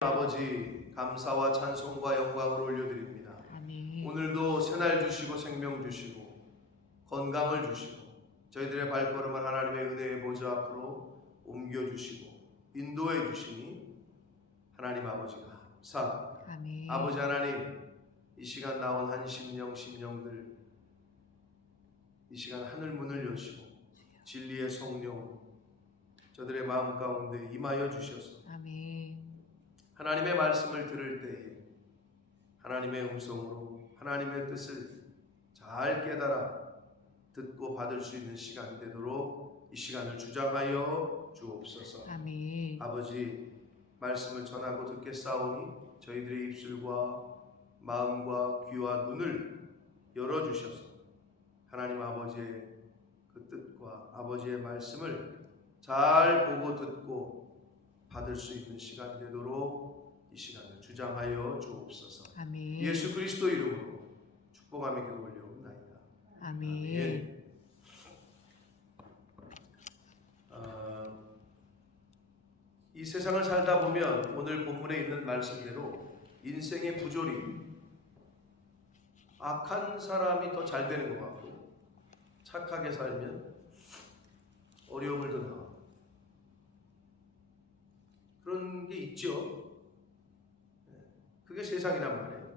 아버지, 감사와 찬송과 영광을 올려드립니다. 아멘. 오늘도 새날 주시고 생명 주시고 건강을 주시고 저희들의 발걸음을 하나님의 은혜의 보좌 앞으로 옮겨주시고 인도해 주시니 하나님 아버지가 감사합니다. 아멘. 아버지 하나님, 이 시간 나온 한 심령들 이 시간 하늘 문을 여시고 진리의 성령 저들의 마음 가운데 임하여 주셔서 아멘. 하나님의 말씀을 들을 때에 하나님의 음성으로 하나님의 뜻을 잘 깨달아 듣고 받을 수 있는 시간 되도록 이 시간을 주장하여 주옵소서. 아멘. 아버지, 말씀을 전하고 듣겠사오니 저희들의 입술과 마음과 귀와 눈을 열어주셔서 하나님 아버지의 그 뜻과 아버지의 말씀을 잘 보고 듣고 받을 수 있는 시간 되도록 이 시간을 주장하여 주옵소서. 아멘. 예수 그리스도 이름으로 축복하며 기도 올려옵나이다. 아멘. 이 세상을 살다 보면 오늘 본문에 있는 말씀대로 인생의 부조리, 악한 사람이 더 잘 되는 것 같고 착하게 살면 어려움을 더 당하고 그런 게 있죠. 그게 세상이란 말이에요.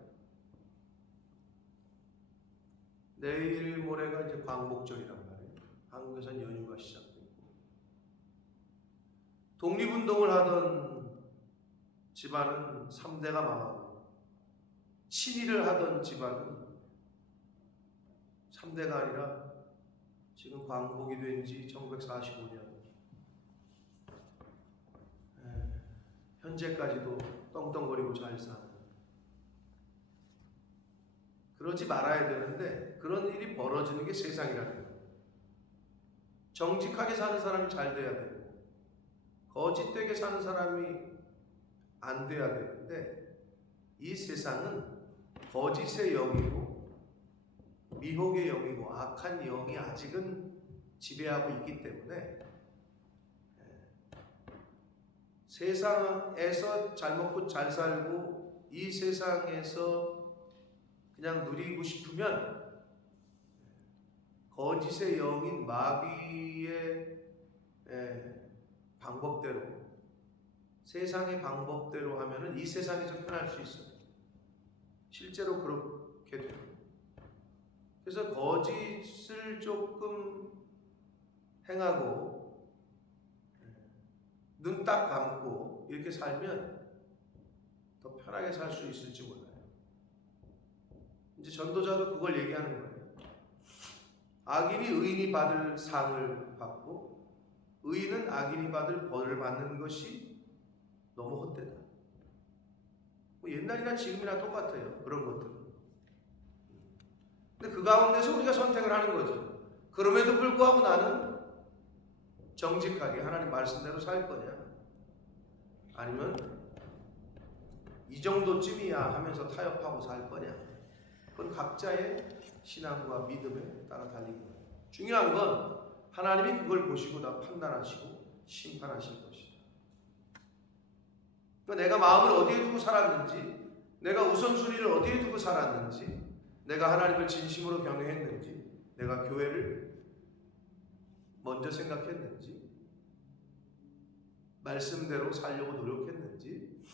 내일 모레가 이제 광복절이란 말이에요. 한국에서는 연휴가 시작되고 독립운동을 하던 집안은 3대가 망하고 친일을 하던 집안은 3대가 아니라 지금 광복이 된 지 1945년 현재까지도 떵떵거리고 잘 사는, 그러지 말아야 되는데 그런 일이 벌어지는 게 세상이라는 거예요. 정직하게 사는 사람이 잘 돼야 되고 거짓되게 사는 사람이 안 돼야 되는데 이 세상은 거짓의 영이고 미혹의 영이고 악한 영이 아직은 지배하고 있기 때문에 세상에서 잘 먹고 잘 살고 이 세상에서 그냥 누리고 싶으면 거짓의 영인 마귀의 방법대로, 세상의 방법대로 하면은 이 세상에서 편할 수 있어요. 실제로 그렇게 돼요. 그래서 거짓을 조금 행하고 눈 딱 감고 이렇게 살면 더 편하게 살 수 있을지 몰라요. 이제 전도자도 그걸 얘기하는 거예요. 악인이 의인이 받을 상을 받고 의인은 악인이 받을 벌을 받는 것이 너무 헛되다. 뭐 옛날이나 지금이나 똑같아요. 그런 것들은. 근데 그 가운데서 우리가 선택을 하는 거죠. 그럼에도 불구하고 나는 정직하게 하나님 말씀대로 살 거냐, 아니면 이 정도쯤이야 하면서 타협하고 살 거냐. 그건 각자의 신앙과 믿음에 따라 달린 거예요. 중요한 건 하나님이 그걸 보시고 다 판단하시고 심판하실 것이다. 그러니까 내가 마음을 어디에 두고 살았는지, 내가 우선순위를 어디에 두고 살았는지, 내가 하나님을 진심으로 경외했는지, 내가 교회를 먼저 생각했는지, 말씀대로 살려고 노력했는지,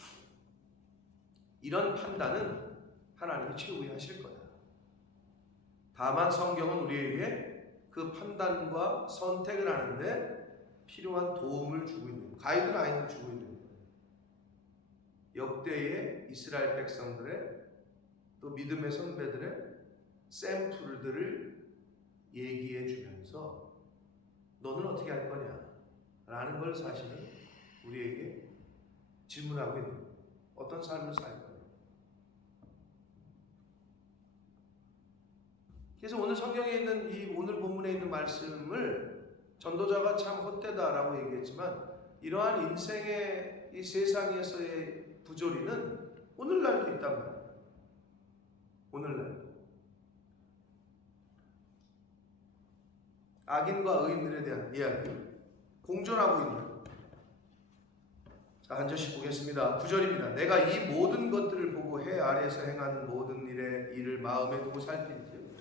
이런 판단은 하나님이 최후에 하실 거다. 다만 성경은 우리에게 그 판단과 선택을 하는데 필요한 도움을 주고 있는, 가이드라인을 주고 있는 거예요. 역대의 이스라엘 백성들의 또 믿음의 선배들의 샘플들을 얘기해 주면서 너는 어떻게 할 거냐 라는 걸 사실은 우리에게 질문하고 있는 거예요. 어떤 삶을 살 거냐. 그래서 오늘 성경에 있는 이 오늘 본문에 있는 말씀을 전도자가 참 헛되다라고 얘기했지만 이러한 인생의 이 세상에서의 부조리는 오늘날도 있단 말이에요. 오늘날도. 악인과 의인들에 대한 이야기, 공존하고 있는 자, 한 절씩 보겠습니다. 9절입니다. 내가 이 모든 것들을 보고 해 아래에서 행하는 모든 일을 마음에 두고 살핀즉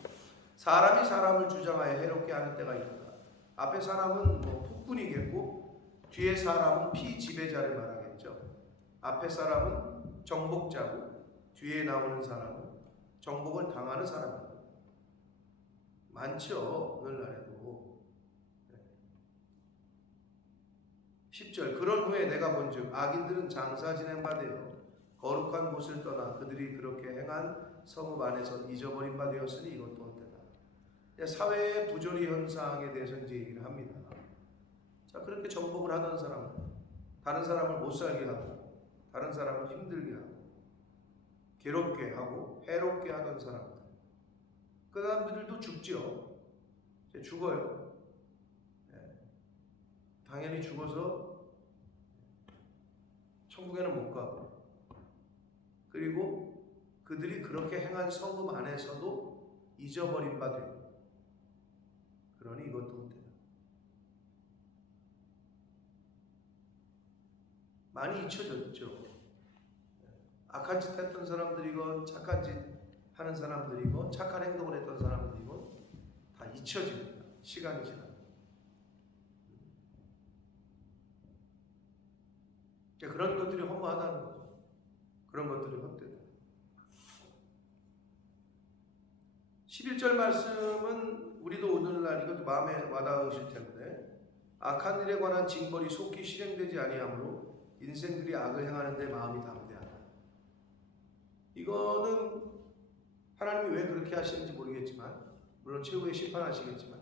사람이 사람을 주장하여 해롭게 하는 때가 있다. 앞에 사람은 폭군이겠고 뒤에 사람은 피지배자를 말하겠죠. 앞에 사람은 정복자고 뒤에 나오는 사람은 정복을 당하는 사람입니다. 많죠, 오늘날에도. 10절 그런 후에 내가 본즉 악인들은 장사 지낸 바 되어 거룩한 곳을 떠나 그들이 그렇게 행한 성읍 안에서 잊어버린 바 되었으니 이것도 헛되다. 사회의 부조리 현상에 대해서 이제 얘기를 합니다. 자, 그렇게 정복을 하던 사람은 다른 사람을 못 살게 하고 다른 사람을 힘들게 하고 괴롭게 하고 해롭게 하던 사람들, 그 사람들도 죽죠. 죽어요. 당연히 죽어서 천국에는 못 가고, 그리고 그들이 그렇게 행한 성금 안에서도 잊어버린 바 되고, 그러니 이것도 헛되다. 많이 잊혀졌죠. 악한 짓 했던 사람들이건 착한 짓 하는 사람들이건 착한 행동을 했던 사람들이건 다 잊혀집니다. 시간이 지나면. 그런 것들이 허무하다는 거죠. 그런 것들이 헛되다. 11절 말씀은 우리도 오늘날 이것도 마음에 와닿으실 텐데, 악한 일에 관한 징벌이 속히 실행되지 아니하므로 인생들이 악을 행하는 데 마음이 담대하다. 이거는 하나님이 왜 그렇게 하시는지 모르겠지만, 물론 최후에 심판하시겠지만,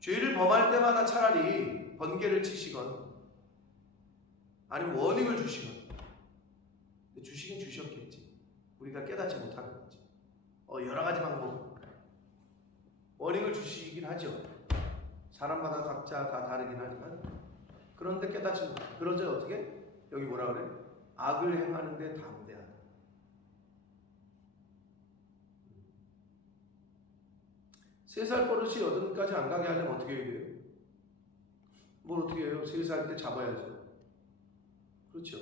죄를 범할 때마다 차라리 번개를 치시건 아니면 워닝을 주시건, 주시긴 주셨겠지. 우리가 깨닫지 못하는 거지. 여러 가지 방법 워닝을 주시긴 하죠. 사람마다 각자 다 다르긴 하지만, 그런데 깨닫지 못해. 그러자 어떻게? 여기 뭐라 그래? 악을 행하는데 담대하다. 세 살 버릇이 8까지 안 가게 하려면 어떻게 해야 돼요? 뭘 어떻게 해요? 3살 때 잡아야죠. 그렇죠.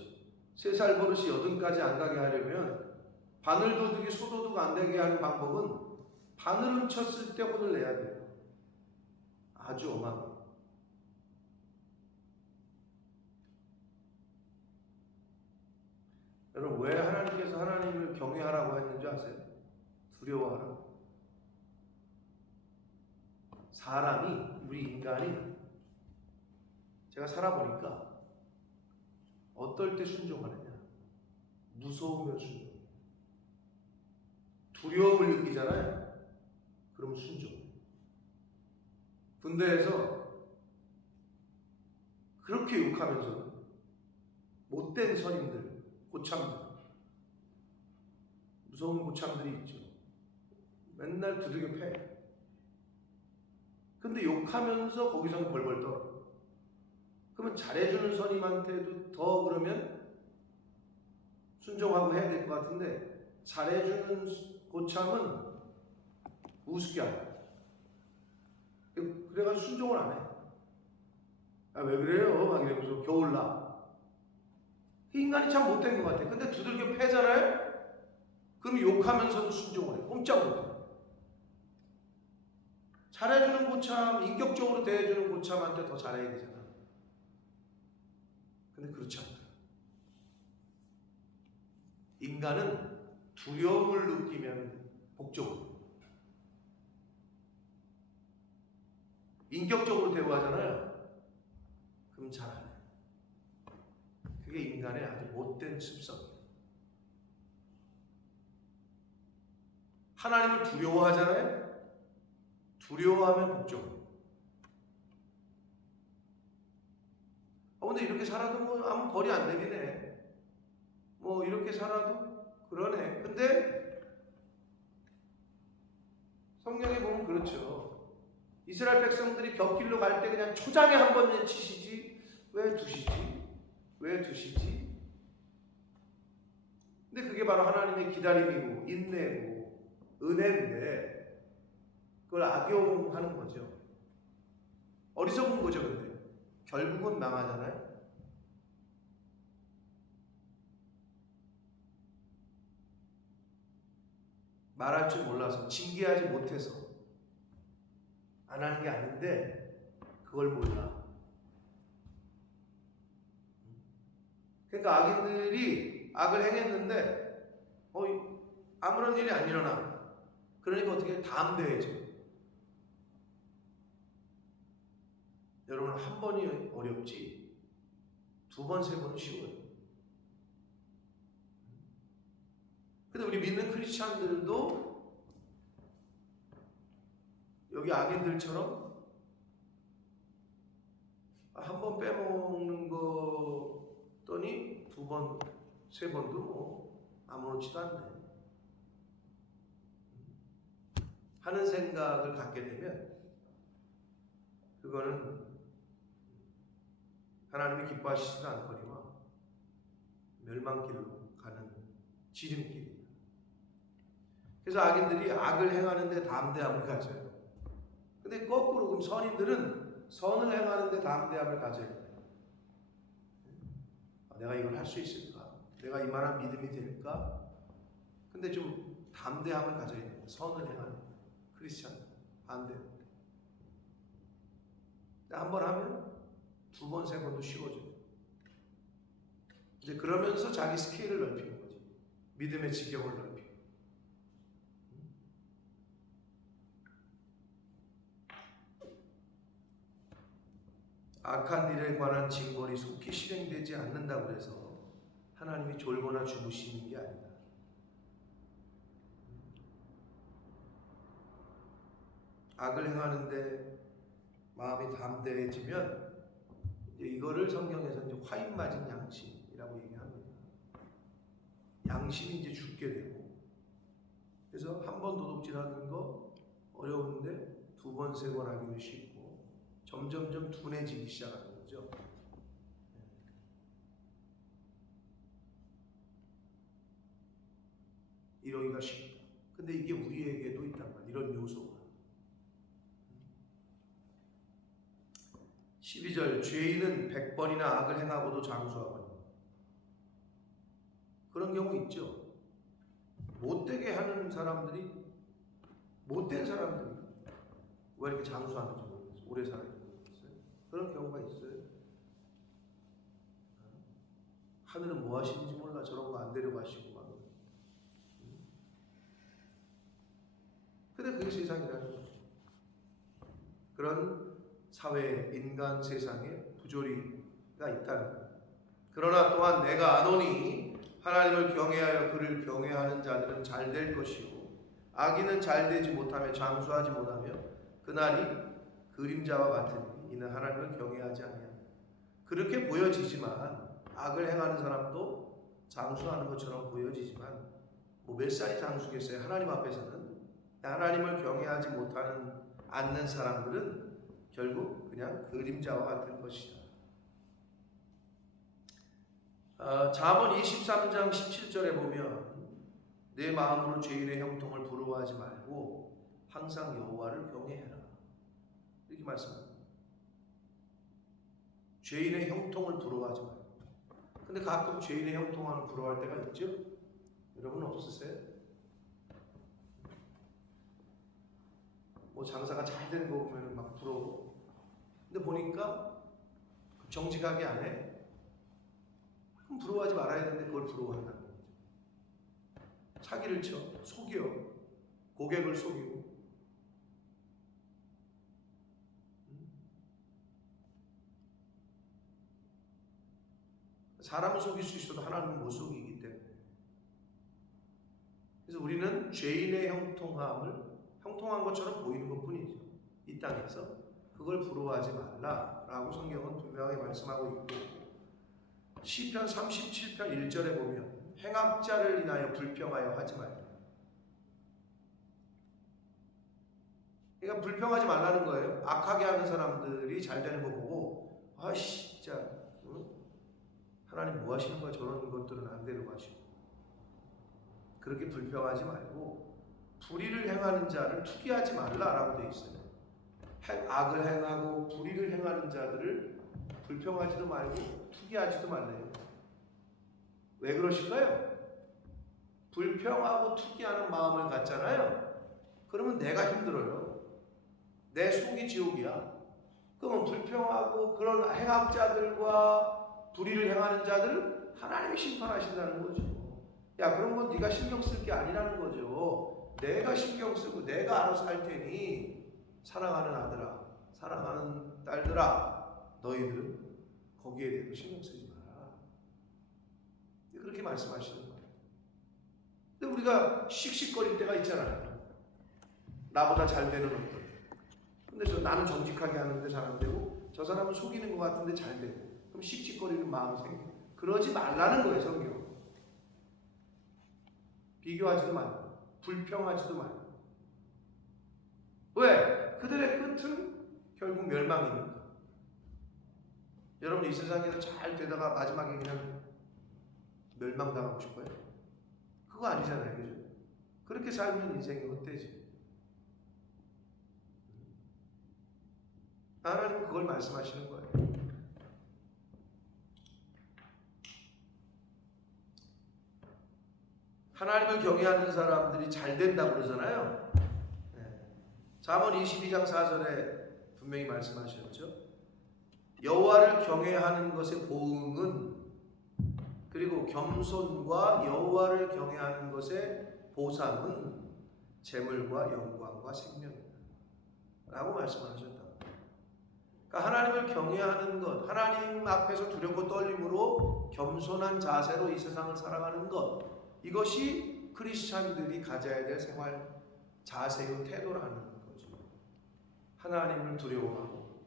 3살 버릇이 8까지 안 가게 하려면 바늘도둑이 소도둑 안 되게 하는 방법은 바늘 훔쳤을 때 혼을 내야 돼요. 아주 어마어마해요. 여러분, 왜 하나님께서 하나님을 경외하라고 했는지 아세요? 두려워하라고. 사람이, 우리 인간이 제가 살아보니까 어떨 때 순종하느냐? 무서우면 순종. 두려움을 느끼잖아요. 그럼 순종. 군대에서 그렇게 욕하면서 못된 선임들, 고참들, 무서운 고참들이 있죠. 맨날 두들겨 패. 근데 욕하면서 거기서 벌벌 떨어. 그러면 잘해주는 선임한테도 더 그러면 순종하고 해야 될 것 같은데, 잘해주는 고참은 우습게 하고, 그래가지고 순종을 안 해. 왜 그래요? 막 이러면서 겨울나. 인간이 참 못된 것 같아. 근데 두들겨 패잖아요? 그럼 욕하면서도 순종을 해. 꼼짝 못해. 잘해주는 고참, 인격적으로 대해주는 고참한테 더 잘해야 되잖아. 근데 그렇지 않다. 인간은 두려움을 느끼면 복종을. 인격적으로 대우하잖아요. 그럼 잘 안 해. 그게 인간의 아주 못된 습성이에요. 하나님을 두려워하잖아요. 두려워하면 복종. 근데 이렇게 살아도 뭐 아무 벌이 안 내리네. 뭐 이렇게 살아도 그러네. 근데 성경에 보면 그렇죠. 이스라엘 백성들이 벽길로 갈 때 그냥 초장에 한 번 치시지 왜 두시지? 왜 두시지? 근데 그게 바로 하나님의 기다림이고 인내고 은혜인데 그걸 악용하는 거죠. 어리석은 거죠. 근데 결국은 망하잖아요. 말할 줄 몰라서 징계하지 못해서 안 하는 게 아닌데 그걸 몰라. 그러니까 악인들이 악을 행했는데 아무런 일이 안 일어나. 그러니까 어떻게 담대해져. 여러분, 한 번이 어렵지 두 번, 세 번은 쉬워요. 근데 우리 믿는 크리스찬들도 여기 악인들처럼 한 번 빼먹는 거더니 두 번, 세 번도 뭐 아무렇지도 않네 하는 생각을 갖게 되면 그거는 하나님이 기뻐하시지도 않거니와 멸망길로 가는 지름길입니다. 그래서 악인들이 악을 행하는데 담대함을 가져요. 근데 거꾸로 그럼 선인들은 선을 행하는데 담대함을 가져야 돼요. 내가 이걸 할 수 있을까? 내가 이만한 믿음이 될까? 근데 좀 담대함을 가져야 돼요. 선을 행하는 크리스찬 반대로. 한 번 하면 두 번, 세 번도 쉬워져요. 이제 그러면서 자기 스케일을 넓히는 거지. 믿음의 지경을 넓히고. 악한 일에 관한 징벌이 속히 실행되지 않는다고 해서 하나님이 졸거나 주무시는 게 아니다. 악을 행하는데 마음이 담대해지면 이거를 성경에서 이제 화인 맞은 양심이라고 얘기합니다. 양심이 이제 죽게 되고, 그래서 한 번 도둑질하는 거 어려운데 두 번, 세 번 하기는 쉽고 점점점 둔해지기 시작하는 거죠. 이러기가 쉽다. 근데 이게 우리에게도 있단 말이야. 이런 요소가. 12절 죄인은 100번이나 악을 행하고도 장수하거니. 그런 경우 있죠. 못되게 하는 사람들이, 못된 사람들이 왜 이렇게 장수하는지 모르겠어요. 오래 살아있는 모르겠어요. 그런 경우가 있어요. 하늘은 뭐 하시는지 몰라. 저런 거 안 데려가시고 막. 근데 그게 세상이라는 거죠. 그런 사회, 인간 세상에 부조리가 있다는 거예요. 그러나 또한 내가 아노니 하나님을 경외하여 그를 경외하는 자들은 잘 될 것이고 악인은 잘 되지 못하며 장수하지 못하며 그날이 그림자와 같으니 이는 하나님을 경외하지 아니하니. 그렇게 보여지지만 악을 행하는 사람도 장수하는 것처럼 보여지지만 뭐 몇 살이 장수겠어요. 하나님 앞에서는. 하나님을 경외하지 못하는 않는 사람들은 결국 그냥 그림자와 같을 것이다. 잠언 23장 17절에 보면 내 마음으로 죄인의 형통을 부러워하지 말고 항상 여호와를 경외해라. 이렇게 말씀합니다. 죄인의 형통을 부러워하지 말고. 근데 가끔 죄인의 형통을 부러워할 때가 있죠? 여러분 없으세요? 뭐 장사가 잘 되는 거 보면 막 부러워. 근데 보니까 정직하게 안 해. 그럼 부러워하지 말아야 되는데 그걸 부러워한다는 거죠. 사기를 쳐, 속여, 고객을 속이고. 사람은 속일 수 있어도 하나님은 못 속이기 때문에. 그래서 우리는 죄인의 형통한 것처럼 보이는 것뿐이죠. 이 땅에서 그걸 부러워하지 말라라고 성경은 분명하게 말씀하고 있고, 시편 37편 1절에 보면 행악자를 인하여 불평하여 하지 말라. 그러니까 불평하지 말라는 거예요. 악하게 하는 사람들이 잘 되는 거 보고 진짜 하나님 뭐 하시는 거야? 저런 것들은 안 데려가시고. 그렇게 불평하지 말고 불의를 행하는 자를 투기하지 말라라고 되어 있어요. 악을 행하고 불의를 행하는 자들을 불평하지도 말고 투기하지도 말래요. 왜 그러실까요? 불평하고 투기하는 마음을 갖잖아요. 그러면 내가 힘들어요. 내 속이 지옥이야. 그러면 불평하고 그런 행악자들과 불의를 행하는 자들 하나님이 심판하신다는 거죠. 야, 그런 건 네가 신경 쓸 게 아니라는 거죠. 내가 신경 쓰고 내가 알아서 할 테니 사랑하는 아들아, 사랑하는 딸들아, 너희들은 거기에 대해서 신경 쓰지 마라. 그렇게 말씀하시는 거예요. 근데 우리가 씩씩거릴 때가 있잖아요. 나보다 잘 되는 어떤. 근데 나는 정직하게 하는데 잘 안 되고 저 사람은 속이는 것 같은데 잘 되고. 그럼 씩씩거리는 마음이 생겨. 그러지 말라는 거예요, 성경. 비교하지도 말고 불평하지도 말고. 왜? 그들의 끝은 결국 멸망이니까. 여러분 이 세상에서 잘 되다가 마지막에 그냥 멸망당하고 싶어요? 그거 아니잖아요, 그죠? 그렇게 살면 인생이 헛되지. 하나님은 그걸 말씀하시는 거예요. 하나님을 경외하는 사람들이 잘 된다고 그러잖아요. 잠언 22장 4절에 분명히 말씀하셨죠. 여호와를 경외하는 것의 보응은, 그리고 겸손과 여호와를 경외하는 것의 보상은 재물과 영광과 생명이다 라고 말씀을 하셨다. 그러니까 하나님을 경외하는 것, 하나님 앞에서 두렵고 떨림으로 겸손한 자세로 이 세상을 살아가는 것, 이것이 크리스찬들이 가져야 될 생활 자세요, 태도라는 거죠. 하나님을 두려워하고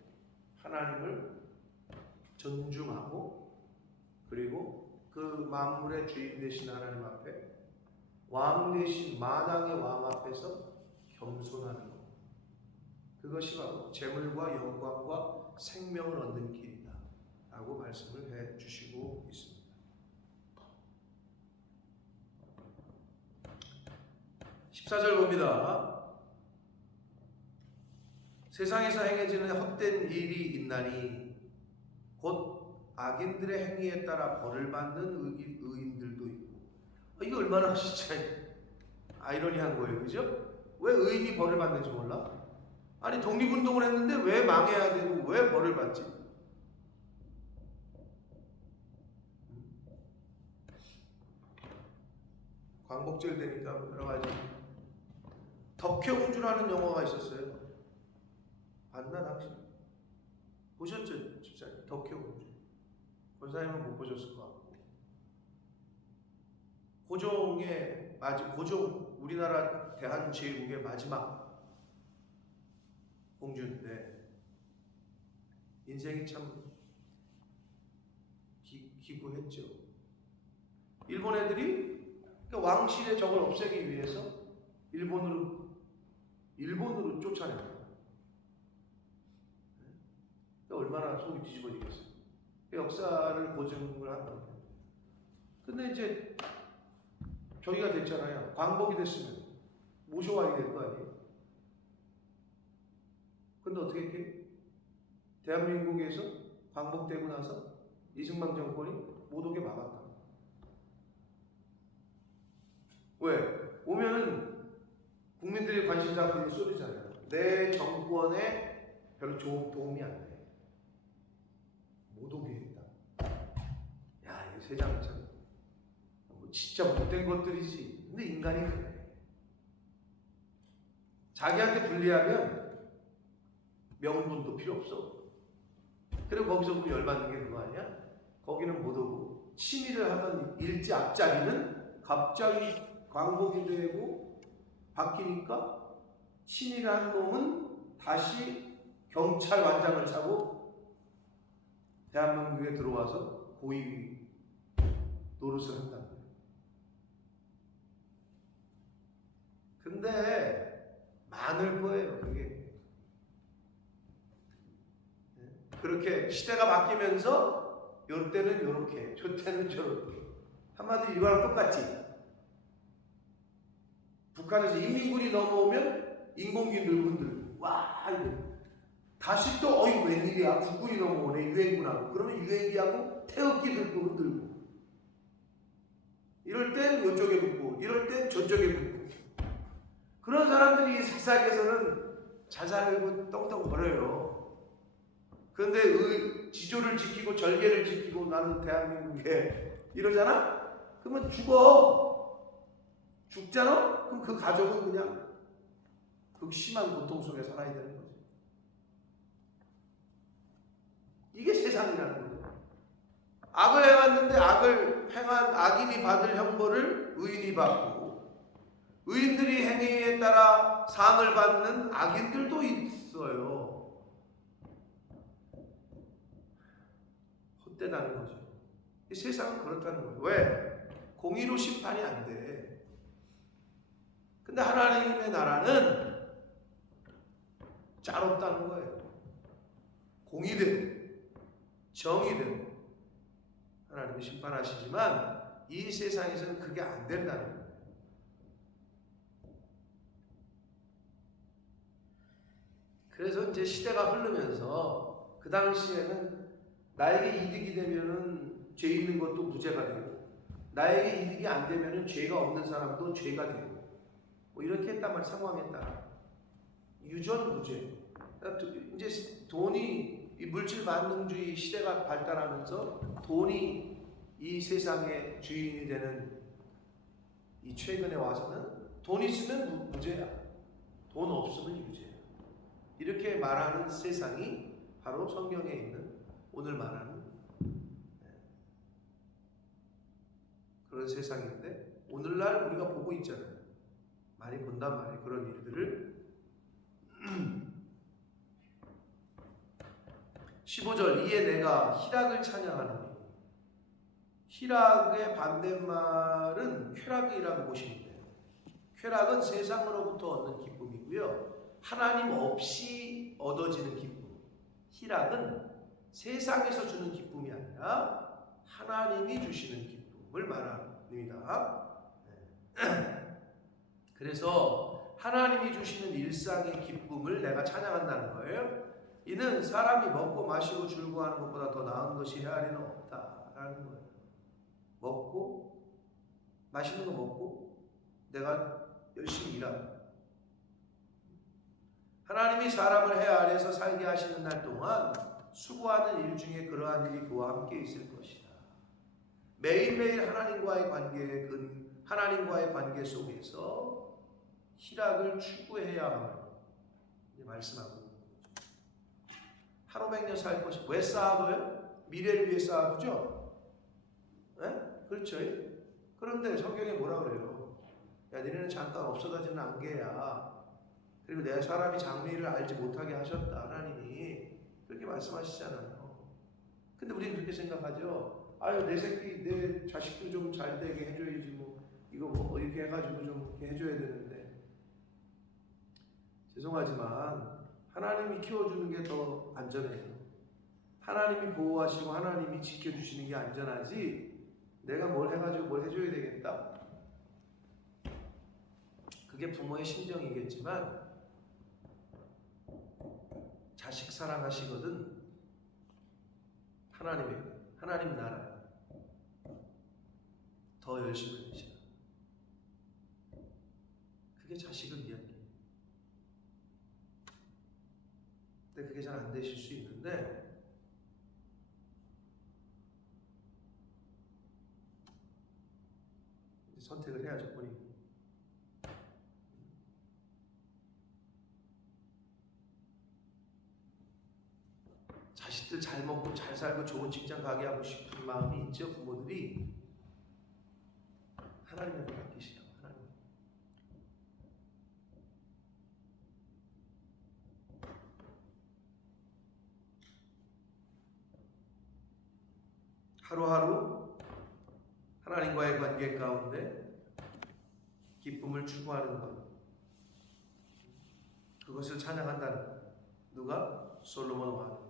하나님을 존중하고, 그리고 그 만물의 주인 되신 하나님 앞에, 왕 되신 만왕의 왕 앞에서 겸손하는 것, 그것이 바로 재물과 영광과 생명을 얻는 길이다 라고 말씀을 해 주시고 있습니다. 14절 봅니다. 세상에서 행해지는 헛된 일이 있나니 곧 악인들의 행위에 따라 벌을 받는 의인들도 있고. 이게 얼마나 진짜 아이러니한 거예요, 그죠? 왜 의인이 벌을 받는지 몰라? 아니, 독립운동을 했는데 왜 망해야 되고 왜 벌을 받지? 광복절 되니까 여러 가지. 덕혜옹주라는 영화가 있었어요. 봤나 당신? 보셨죠, 진짜? 덕혜옹주. 권사님은 못 보셨을 것 같고. 고종 우리나라 대한제국의 마지막 공주인데 인생이 참 기구했죠. 일본 애들이 왕실의 적을 없애기 위해서 일본으로 쫓아냅니다. 얼마나 속이 뒤집어지겠어요. 역사를 고증을 한 겁니다. 근데 이제 저희가 됐잖아요. 광복이 됐으면 모셔와야 될 거 아니에요. 근데 어떻게 했게? 대한민국에서 광복되고 나서 이승만 정권이 못 오게 막았다. 왜? 오면은 국민들의 관심사를 쏠리잖아요. 내 정권에 별로 도움이 안 돼. 못 오게 했다. 야, 이 세상 참 진짜 못된 것들이지. 근데 인간이 그래. 자기한테 불리하면 명분도 필요 없어. 그리고 거기서 보면 열받는 게 그거 아니야? 거기는 못 오고 친일을 하던 일제 앞자리는 갑자기 광복이 되고 바뀌니까 친일한 놈은 다시 경찰관장을 차고 대한민국에 들어와서 고위 노릇을 한다는 거예요. 근데 많을 거예요, 그게. 그렇게 시대가 바뀌면서 요 때는 요렇게, 저 때는 저렇게. 한마디로 이거랑 똑같지. 북한에서 인민군이 넘어오면 인공기 흔들고 와, 이거 다시 또 어이 웬일이야, 국군이 넘어오네, 유엔군하고. 그러면 유엔기하고 태극기 들고 흔들고. 이럴 땐 이쪽에 붙고 이럴 땐 저쪽에 붙고 그런 사람들이 이 세상에서는 잘 살고 떵떵 거려요. 그런데 지조를 지키고 절개를 지키고 나는 대한민국에 이러잖아? 그러면 죽잖아? 그럼 그 가족은 그냥 극심한 고통 속에 살아야 되는 거죠. 이게 세상이라는 거죠. 악을 행했는데 악을 행한 악인이 받을 형벌을 의인이 받고 의인들이 행위에 따라 상을 받는 악인들도 있어요. 헛되다는 거죠. 이 세상은 그렇다는 거예요. 왜? 공의로 심판이 안 돼. 근데 하나님의 나라는 짜롭다는 거예요. 공의대로 정의대로 하나님이 심판하시지만 이 세상에서는 그게 안 된다는 거예요. 그래서 이제 시대가 흐르면서 그 당시에는 나에게 이득이 되면은 죄 있는 것도 무죄가 되고 나에게 이득이 안 되면은 죄가 없는 사람도 죄가 되고 뭐 이렇게 했단 말이에요. 상황에 따라 유전무죄. 이제 돈이 이 물질 만능주의 시대가 발달하면서 돈이 이 세상의 주인이 되는 이 최근에 와서는 돈 있으면 무죄야. 돈 없으면 유죄야. 이렇게 말하는 세상이 바로 성경에 있는 오늘 말하는 그런 세상인데 오늘날 우리가 보고 있잖아요. 많이 본단 말이에요. 그런 일들을 15절 이에 내가 희락을 찬양하노니 희락의 반대말은 쾌락이라고 보시면 돼요. 쾌락은 세상으로부터 얻는 기쁨이고요. 하나님 없이 얻어지는 기쁨. 희락은 세상에서 주는 기쁨이 아니라 하나님이 주시는 기쁨을 말합니다. 그래서 하나님이 주시는 일상의 기쁨을 내가 찬양한다는 거예요. 이는 사람이 먹고 마시고 즐거워하는 것보다 더 나은 것이 헤아리는 없다라는 거예요. 먹고 맛있는 거 먹고 내가 열심히 일하고 하나님이 사람을 해 아래에서 살게 하시는 날 동안 수고하는 일 중에 그러한 일이 그와 함께 있을 것이다. 매일매일 하나님과의 관계 속에서 희락을 추구해야 함을 말씀하고 있는 거죠. 하루 100년 살 것이 왜 쌓아둬요? 미래를 위해 쌓아두죠? 네? 그렇죠. 그런데 성경에 뭐라 그래요? 야, 너희는 잠깐 없어가지는 안개야. 그리고 내 사람이 장래일을 알지 못하게 하셨다. 하나님이 그렇게 말씀하시잖아요. 근데 우리는 그렇게 생각하죠. 아유, 내 새끼, 내 자식도 좀 잘 되게 해줘야지. 뭐 이거 뭐 이렇게 해가지고 좀 이렇게 해줘야 되는데 죄송하지만 하나님이 키워주는 게 더 안전해요. 하나님이 보호하시고 하나님이 지켜주시는 게 안전하지. 내가 뭘 해가지고 뭘 해줘야 되겠다. 그게 부모의 심정이겠지만 자식 사랑하시거든 하나님 나라 더 열심히 해주시라. 그게 자식을 위한 일. 근데 그게 잘 안 되실 수 있는데 선택을 해야죠. 본인이. 자식들 잘 먹고 잘 살고 좋은 직장 가게 하고 싶은 마음이 있죠. 부모들이 하나님한테 맡기시라고. 하나님. 하루하루 하나님과의 관계 가운데 기쁨을 추구하는 것, 그것을 찬양한다는 것. 누가? 솔로몬 왕이.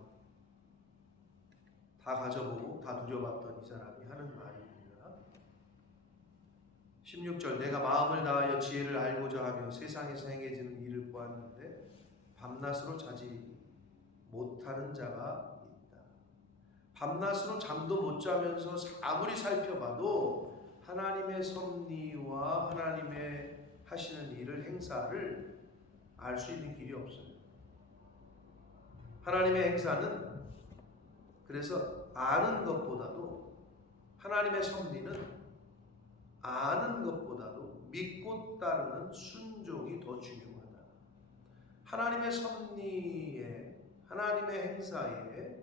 다 가져보고 다 누려봤던 이 사람이 하는 말입니다. 16절 내가 마음을 다하여 지혜를 알고자 하며 세상에서 행해지는 일을 보았는데 밤낮으로 자지 못하는 자가 있다. 밤낮으로 잠도 못 자면서 아무리 살펴봐도 하나님의 섭리와 하나님의 하시는 일을 행사를 알 수 있는 길이 없어요. 하나님의 행사는 그래서 아는 것보다도 하나님의 섭리는 아는 것보다도 믿고 따르는 순종이 더 중요하다. 하나님의 섭리에 하나님의 행사에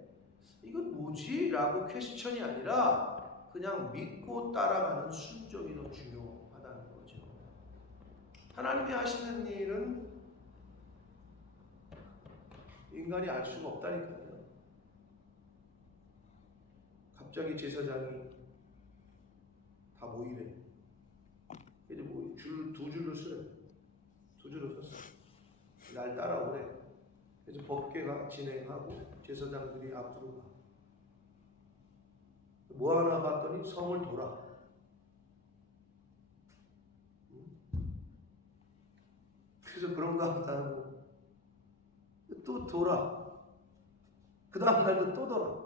이건 뭐지? 라고 퀘스천이 아니라 그냥 믿고 따라가는 순종이 더 중요하다는 거죠. 하나님이 하시는 일은 인간이 알 수가 없다니까요. 갑자기 제사장이 다 모이래. 이제 뭐 두 줄로 쓰래. 두 줄로 썼어. 날 따라오래. 그래서 법궤가 진행하고 제사장들이 앞으로 가. 뭐 하나 봤더니 성을 돌아. 그래서 그런가 보다 하고 또 돌아. 그 다음 날도 또 돌아.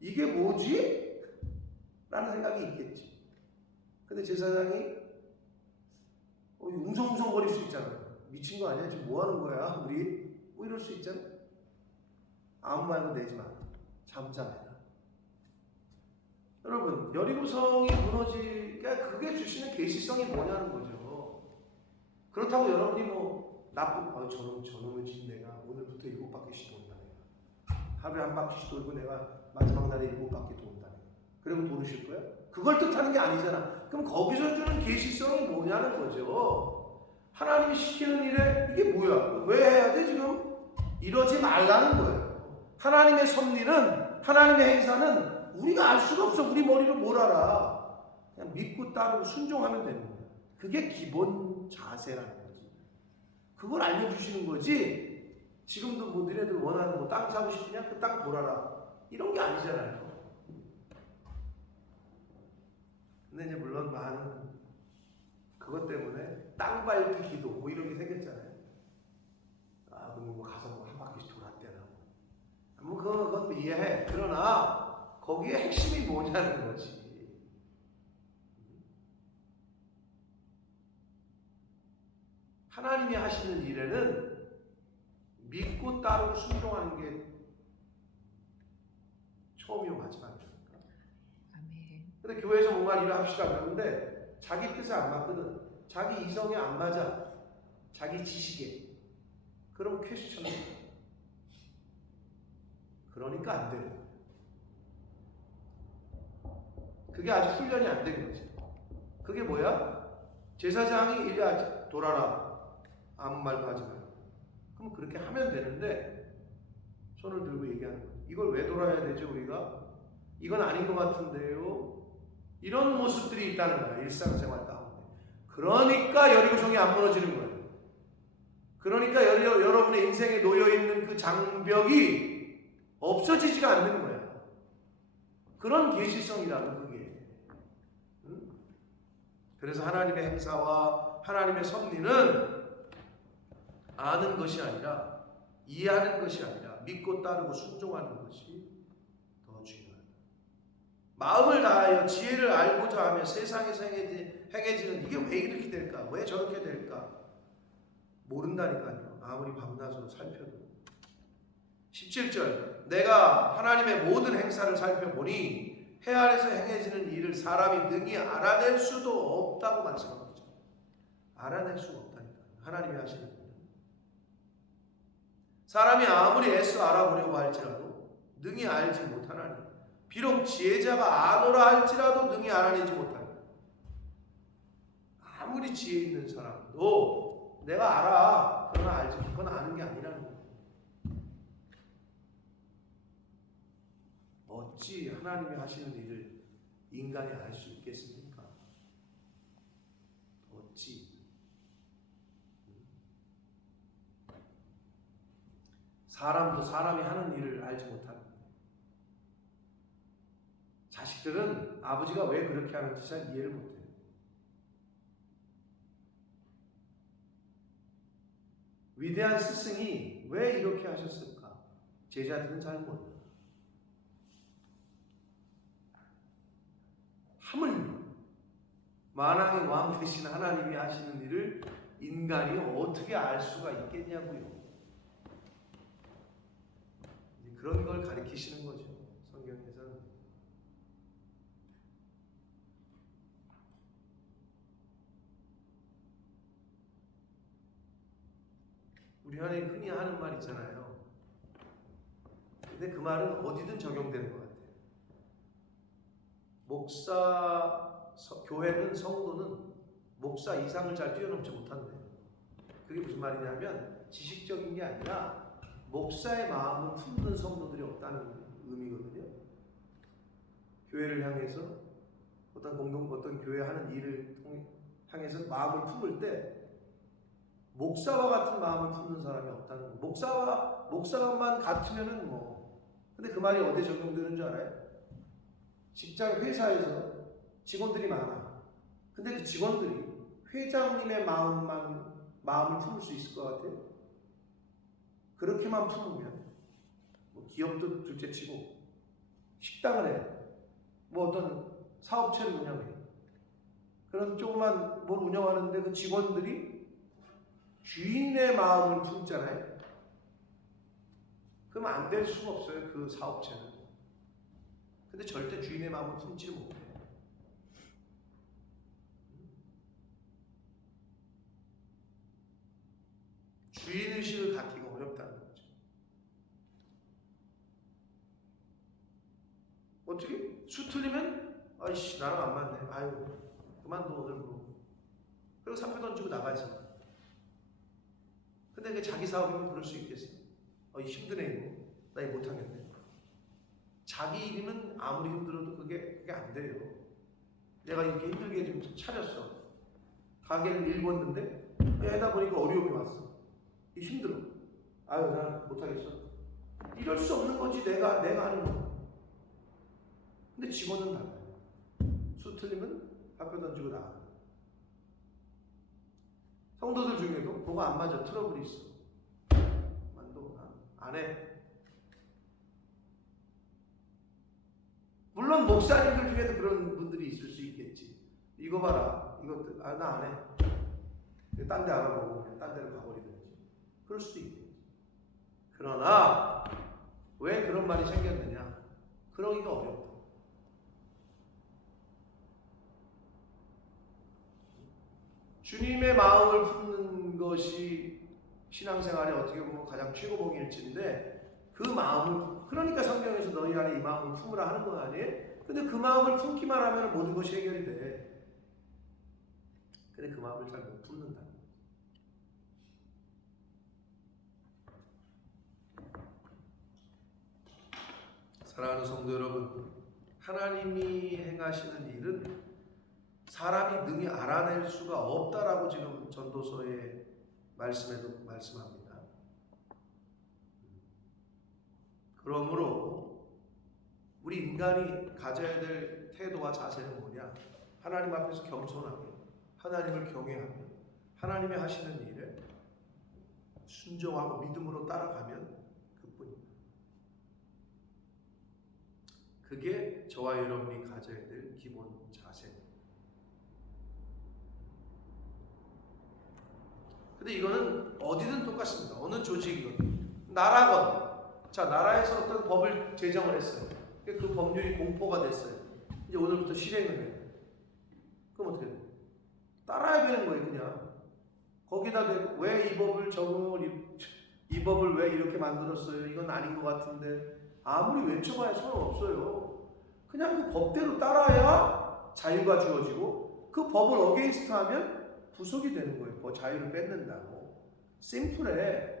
이게 뭐지? 라는 생각이 있겠지. 근데 제사장이 웅성웅성거릴 수 있잖아. 미친 거 아니야? 지금 뭐 하는 거야? 우리? 뭐 이럴 수 있잖아. 아무 말도 내지 마. 잠잠해라. 여러분, 여리고성이 무너지니까 그게 주시는 계시성이 뭐냐는 거죠. 그렇다고 여러분이 뭐 나쁜 저놈의 집 내가 오늘부터 7바퀴씩 돈다 내가. 하루에 한 바퀴씩 돌고 내가 마지막 날에 7바퀴 돈다 내가. 그리고 돌으실 거야? 그걸 뜻하는 게 아니잖아. 그럼 거기서 주는 계시성이 뭐냐는 거죠. 하나님이 시키는 일에 이게 뭐야? 왜 해야 돼 지금? 이러지 말라는 거예요. 하나님의 섭리는 하나님의 행사는 우리가 알 수가 없어. 우리 머리로 뭘 알아. 그냥 믿고 따르고 순종하면 되는 거야. 그게 기본 자세라는 거지. 그걸 알려주시는 거지. 지금도 뭐 너네들 원하는 뭐 땅 사고 싶으냐? 그 땅 보라라. 이런 게 아니잖아요. 근데 이제 물론 많은 그것 때문에 땅 밟기 기도 뭐 이런 게 생겼잖아요. 아, 그럼 뭐 가서 뭐 한 바퀴씩 돌았대나. 뭐 그건 이해해. 그러나 거기에 핵심이 뭐냐는 거지. 하나님이 하시는 일에는 믿고 따르고 순종하는 게 처음이요 마지막이니까. 아멘. 근데 교회에서 뭔가 일을 합시다 그러는데 자기 뜻에 안 맞거든. 자기 이성에 안 맞아. 자기 지식에. 그럼 퀘스천을. 그러니까 안 되는 거예요. 그게 아직 훈련이 안 된 거지. 그게 뭐야? 제사장이 이제 돌아라. 아무 말도 하지 말고. 그럼 그렇게 하면 되는데 손을 들고 얘기하는 거예요. 이걸 왜 돌아야 되죠 우리가? 이건 아닌 것 같은데요. 이런 모습들이 있다는 거야. 일상생활 가운데. 그러니까 여리고성이 안 무너지는 거예요. 그러니까 여러분의 인생에 놓여있는 그 장벽이 없어지지가 않는 거야. 그런 계시성이라고 그게. 그래서 하나님의 행사와 하나님의 섭리는 아는 것이 아니라 이해하는 것이 아니라 믿고 따르고 순종하는 것이 더 중요하다. 마음을 다하여 지혜를 알고자 하며 세상에서 행해지는 이게 왜 이렇게 될까? 왜 저렇게 될까? 모른다니까요. 아무리 밤낮으로 살펴도. 17절 내가 하나님의 모든 행사를 살펴보니 해 아래서 행해지는 일을 사람이 능히 알아낼 수도 없다고 말씀합니다. 알아낼 수가 없다니까요. 하나님이 하시는 일은. 사람이 아무리 애써 알아보려고 할지라도 능히 알지 못하나니 비록 지혜자가 아노라 할지라도 능히 알아내지 못하니 아무리 지혜 있는 사람도 내가 알아 그러나 알지 그건 아는 게 아니라는 거예요. 어찌 하나님이 하시는 일을 인간이 알 수 있겠습니까? 어찌 사람도 사람이 하는 일을 알지 못합니다. 자식들은 아버지가 왜 그렇게 하는지 잘 이해를 못해요. 위대한 스승이 왜 이렇게 하셨을까? 제자들은 잘 몰라요. 하물며 만왕의 왕 되신 하나님이 하시는 일을 인간이 어떻게 알 수가 있겠냐고요. 그런 걸 가리키시는 거죠, 성경에서는. 우리 흔히 하는 말 있잖아요. 근데 그 말은 어디든 적용되는 것 같아요. 교회는, 성도는 목사 이상을 잘 뛰어넘지 못한대요. 그게 무슨 말이냐면 지식적인 게 아니라 목사의 마음을 품는 성도들이 없다는 의미거든요. 교회를 향해서 어떤 교회 하는 일을 향해서 마음을 품을 때 목사와 같은 마음을 품는 사람이 없다는 거예요. 목사만 같으면은 뭐. 근데 그 말이 어디에 적용되는 줄 알아요? 직장 회사에서 직원들이 많아. 근데 그 직원들이 회장님의 마음을 품을 수 있을 것 같아요? 그렇게만 품으면 뭐 기업도 둘째치고 식당을 해. 뭐 어떤 사업체를 운영해. 그런 조그만 뭘 운영하는데 그 직원들이 주인의 마음을 품잖아요. 그럼 안 될 수가 없어요, 그 사업체는. 근데 절대 주인의 마음을 품지 못해요. 주인의식을 갖기가 어렵다는 거죠. 어떻게? 수틀리면 아이씨 나랑 안 맞네. 아유 그만둬 오늘 뭐. 그리고 사표 던지고 나가지. 근데 그 자기 사업이면 그럴 수 있겠어요. 힘드네 이거. 나 이거 못하겠네. 자기 일이면 아무리 힘들어도 그게 안 돼요. 내가 이렇게 힘들게 좀 차렸어. 가게를 일궜는데 하다 보니까 어려움이 왔어. 힘들어. 아유 나 못하겠어. 이럴 수 없는 거지. 내가 하는 거. 근데 직원은 달라요. 수 틀리면 학교 던지고 나가. 성도들 중에도 뭐가 안 맞아. 트러블이 있어. 만도 안 해. 물론 목사님들 중에도 그런 분들이 있을 수 있겠지. 이거 봐라. 이것도 나 안 해. 딴 데 알아보고 그냥 딴 데로 가버리든지. 그럴 수도 있겠지. 그러나 왜 그런 말이 생겼느냐? 그러기가 어렵다. 주님의 마음을 품는 것이 신앙생활에 어떻게 보면 가장 최고봉일지인데 그 마음을, 그러니까 성경에서 너희 안에 이 마음을 품으라 하는 거 아니에요? 근데 그 마음을 품기만 하면 모든 것이 해결이 돼. 근데 그 마음을 잘 못 품는다. 사랑하는 성도 여러분, 하나님이 행하시는 일은 사람이 능히 알아낼 수가 없다라고 지금 전도서의 말씀에도 말씀합니다. 그러므로 우리 인간이 가져야 될 태도와 자세는 뭐냐? 하나님 앞에서 겸손하게, 하나님을 경외하며 하나님이 하시는 일에 순종하고 믿음으로 따라가면 그뿐입니다. 그게 저와 여러분이 가져야 될 기본 자세입니다. 근데 이거는 어디든 똑같습니다. 어느 조직이건. 나라건. 자, 나라에서 어떤 법을 제정을 했어요. 그 법률이 공포가 됐어요. 이제 오늘부터 실행을 해요. 그럼 어떻게 돼요? 따라야 되는 거예요, 그냥. 거기다 왜 이 법을 이 법을 왜 이렇게 만들었어요? 이건 아닌 것 같은데. 아무리 외쳐봐야 소용없어요. 그냥 그 법대로 따라야 자유가 주어지고 그 법을 어게인스트 하면 구속이 되는 거예요. 그 자유를 뺏는다고. 심플해.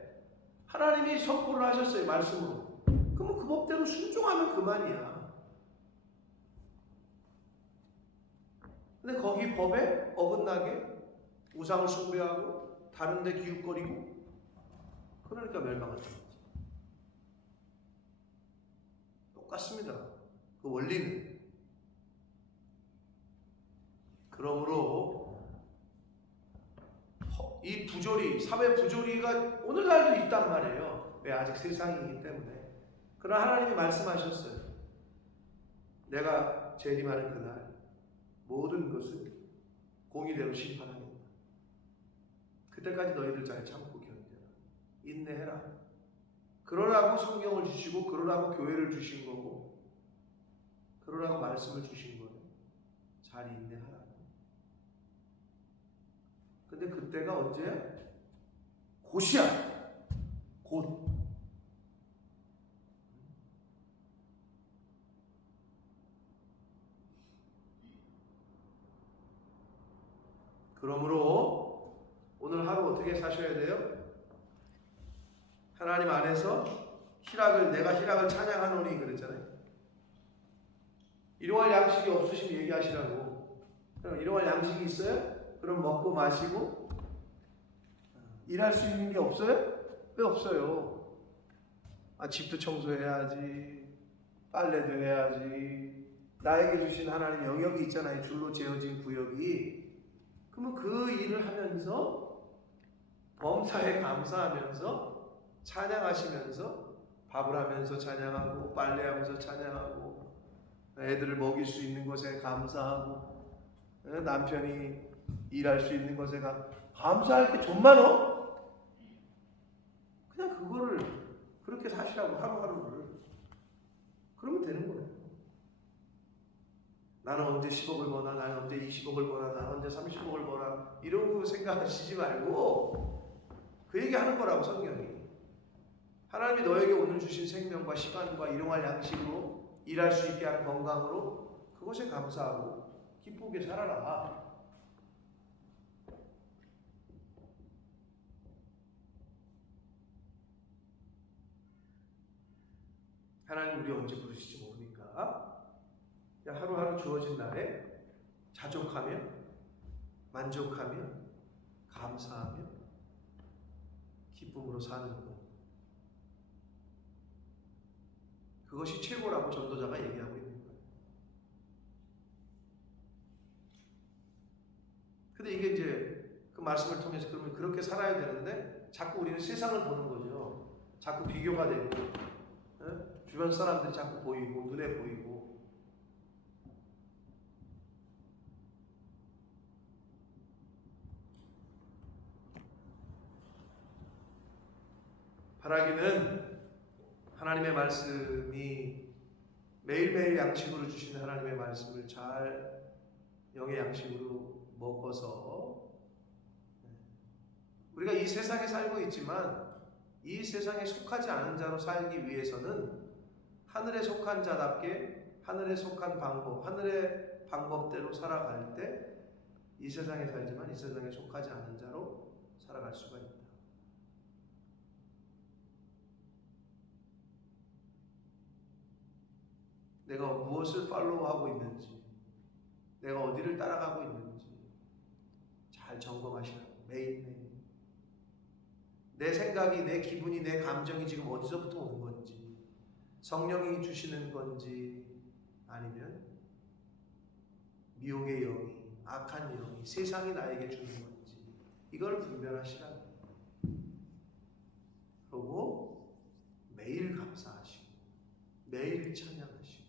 하나님이 선포를 하셨어요. 말씀으로. 그러면 그 법대로 순종하면 그만이야. 근데 거기 법에 어긋나게 우상을 숭배하고 다른 데 기웃거리고 그러니까 멸망을 당하지. 똑같습니다. 그 원리는. 그러므로 이 부조리, 사회 부조리가 오늘날도 있단 말이에요. 왜? 아직 세상이기 때문에. 그러나 하나님이 말씀하셨어요. 내가 재림하는 그날 모든 것을 공의대로 심판하겠다. 그때까지 너희들 잘 참고 견뎌라. 인내해라. 그러라고 성경을 주시고 그러라고 교회를 주신 거고 그러라고 말씀을 주신 거예요. 잘 인내하라. 근데 그때가 언제야? 곧이야. 곧. 그러므로 오늘 하루 어떻게 사셔야 돼요? 하나님 안에서 내가 희락을 찬양하노니 그랬잖아요. 일용할 양식이 없으시면 얘기하시라고. 그럼 일용할 양식이 있어요? 그럼 먹고 마시고 일할 수 있는 게 없어요? 왜 없어요? 집도 청소해야지, 빨래도 해야지. 나에게 주신 하나님 영역이 있잖아요. 줄로 재어진 구역이. 그러면 그 일을 하면서 범사에 감사하면서 찬양하시면서 밥을 하면서 찬양하고 빨래하면서 찬양하고 애들을 먹일 수 있는 것에 감사하고 남편이 일할 수 있는 것에 감사할 게 좀 많어? 그냥 그거를 그렇게 사시라고 하루하루를. 그러면 되는 거예요. 나는 언제 10억을 버나, 나는 언제 20억을 버나, 나는 언제 30억을 버나 이러고 생각하시지 말고 그 얘기하는 거라고 성경이. 하나님이 너에게 오늘 주신 생명과 시간과 일용할 양식으로 일할 수 있게 하는 건강으로 그것에 감사하고 기쁘게 살아라. 하나님 우리 언제 부르실지 모르니까 그냥 하루하루 주어진 날에 자족하며 만족하며 감사하며 기쁨으로 사는 것. 그것이 최고라고 전도자가 얘기하고 있는 거예요. 근데 이게 이제 그 말씀을 통해서 그러면 그렇게 살아야 되는데 자꾸 우리는 세상을 보는 거죠. 자꾸 비교가 되고 주변 사람들이 자꾸 보이고 눈에 보이고 바라기는 하나님의 말씀이 매일매일 양식으로 주시는 하나님의 말씀을 잘 영의 양식으로 먹어서 우리가 이 세상에 살고 있지만 이 세상에 속하지 않은 자로 살기 위해서는 하늘에 속한 자답게 하늘에 속한 방법, 하늘의 방법대로 살아갈 때 이 세상에 살지만 이 세상에 속하지 않은 자로 살아갈 수가 있다. 내가 무엇을 팔로우하고 있는지, 내가 어디를 따라가고 있는지 잘 점검하시라고. 매일매일 내 생각이, 내 기분이, 내 감정이 지금 어디서부터 오는 건지, 성령이 주시는 건지 아니면 미혹의 영이, 악한 영이, 세상이 나에게 주는 건지 이걸 분별하시라고. 그리고 매일 감사하시고 매일 찬양하시고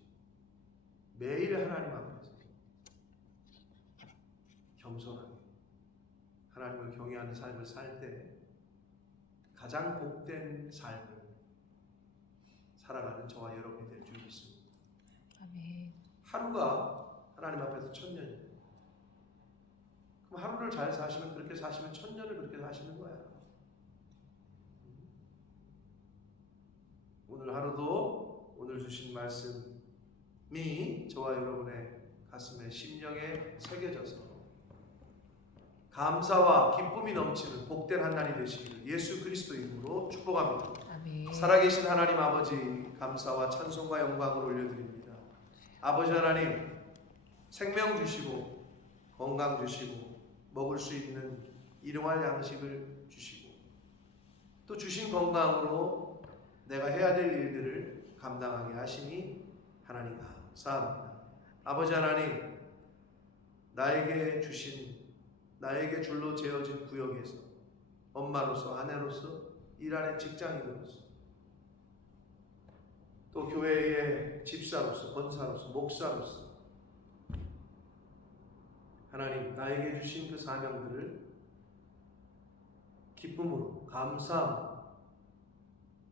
매일 하나님 앞에서 겸손하게 하나님을 경외하는 삶을 살 때 가장 복된 삶을 살아가는 저와 여러분이 될 줄 믿습니다. 아멘. 하루가 하나님 앞에서 1000년이에요. 그럼 하루를 잘 사시면 그렇게 사시면 1000년을 그렇게 사시는 거야. 오늘 하루도 오늘 주신 말씀이 저와 여러분의 가슴에 심령에 새겨져서 감사와 기쁨이 넘치는 복된 한 날이 되시기를 예수 그리스도 이름으로 축복합니다. 아멘. 살아계신 하나님 아버지, 감사와 찬송과 영광을 올려드립니다. 아버지 하나님, 생명 주시고 건강 주시고 먹을 수 있는 일용할 양식을 주시고 또 주신 건강으로 내가 해야 될 일들을 감당하게 하시니 하나님 감사합니다. 아버지 하나님, 나에게 줄로 재어진 구역에서 엄마로서, 아내로서, 일 안의 직장인으로서 또 교회의 집사로서, 권사로서, 목사로서 하나님 나에게 주신 그 사명들을 기쁨으로 감사함으로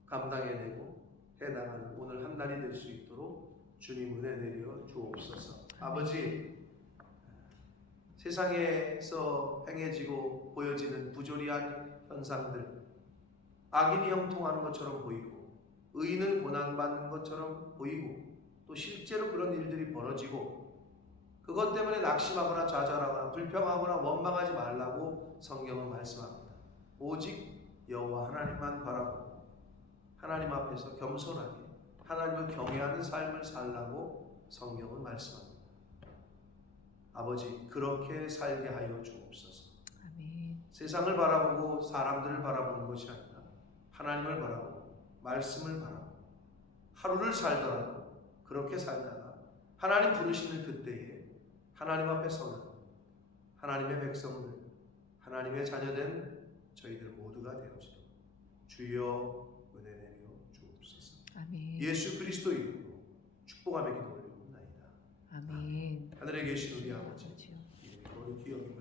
감당해내고 해나가는 오늘 한 날이 될 수 있도록 주님 은혜 내려 주옵소서. 아버지, 세상에서 행해지고 보여지는 부조리한 현상들, 악인이 형통하는 것처럼 보이고 의인은 고난받는 것처럼 보이고 또 실제로 그런 일들이 벌어지고 그것 때문에 낙심하거나 좌절하거나 불평하거나 원망하지 말라고 성경은 말씀합니다. 오직 여호와 하나님만 바라보고 하나님 앞에서 겸손하게 하나님을 경외하는 삶을 살라고 성경은 말씀합니다. 아버지, 그렇게 살게 하여 주옵소서. 아멘. 세상을 바라보고 사람들을 바라보는 것이 아니라 하나님을 바라보고 말씀을 바라보고 하루를 살더라도 그렇게 살다가 하나님 부르시는 그때에 하나님 앞에 서는 하나님의 백성들, 하나님의 자녀된 저희들 모두가 되어지도록 주여 은혜 내려 주옵소서. 아멘. 예수 그리스도 이름으로 축복하며 기도 올리옵나이다. 아멘. 하늘에 계신 우리 아버지, 아버지요. 이름이 거룩히 여김